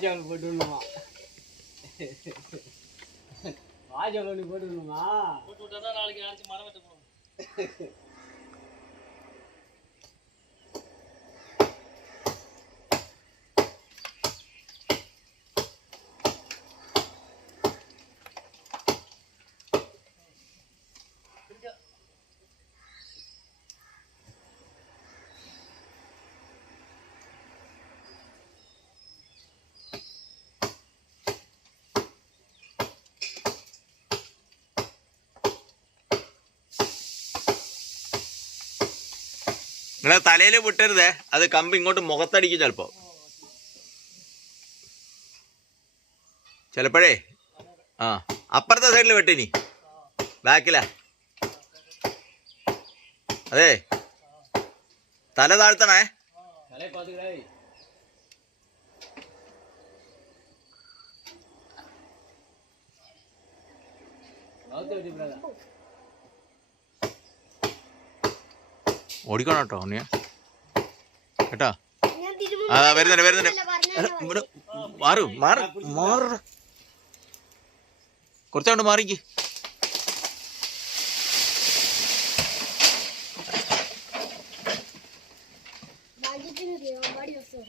வாஜாவில் போட்டுணுமா வாஜாவில் போட்டுணுமா போட்டு விட்டா தான் நாளைக்கு அரைச்சி மரம் வெட்ட போகணும். നിങ്ങളെ തലയിൽ വിട്ടരുതേ, അത് കമ്പ് ഇങ്ങോട്ട് മുഖത്തടിക്കും ചിലപ്പോഴേ. ആ അപ്പുറത്തെ സൈഡിൽ വെട്ടിനി, ബാക്കിലാ. അതെ, തല താഴ്ത്തണേ. ഓടിക്കണം കേട്ടോ ഉണ്ണിയ, കേട്ടോ. ആ വരുന്നുണ്ട്. മാറും കുറച്ചങ്ങോട്ട് മാറിക്ക്.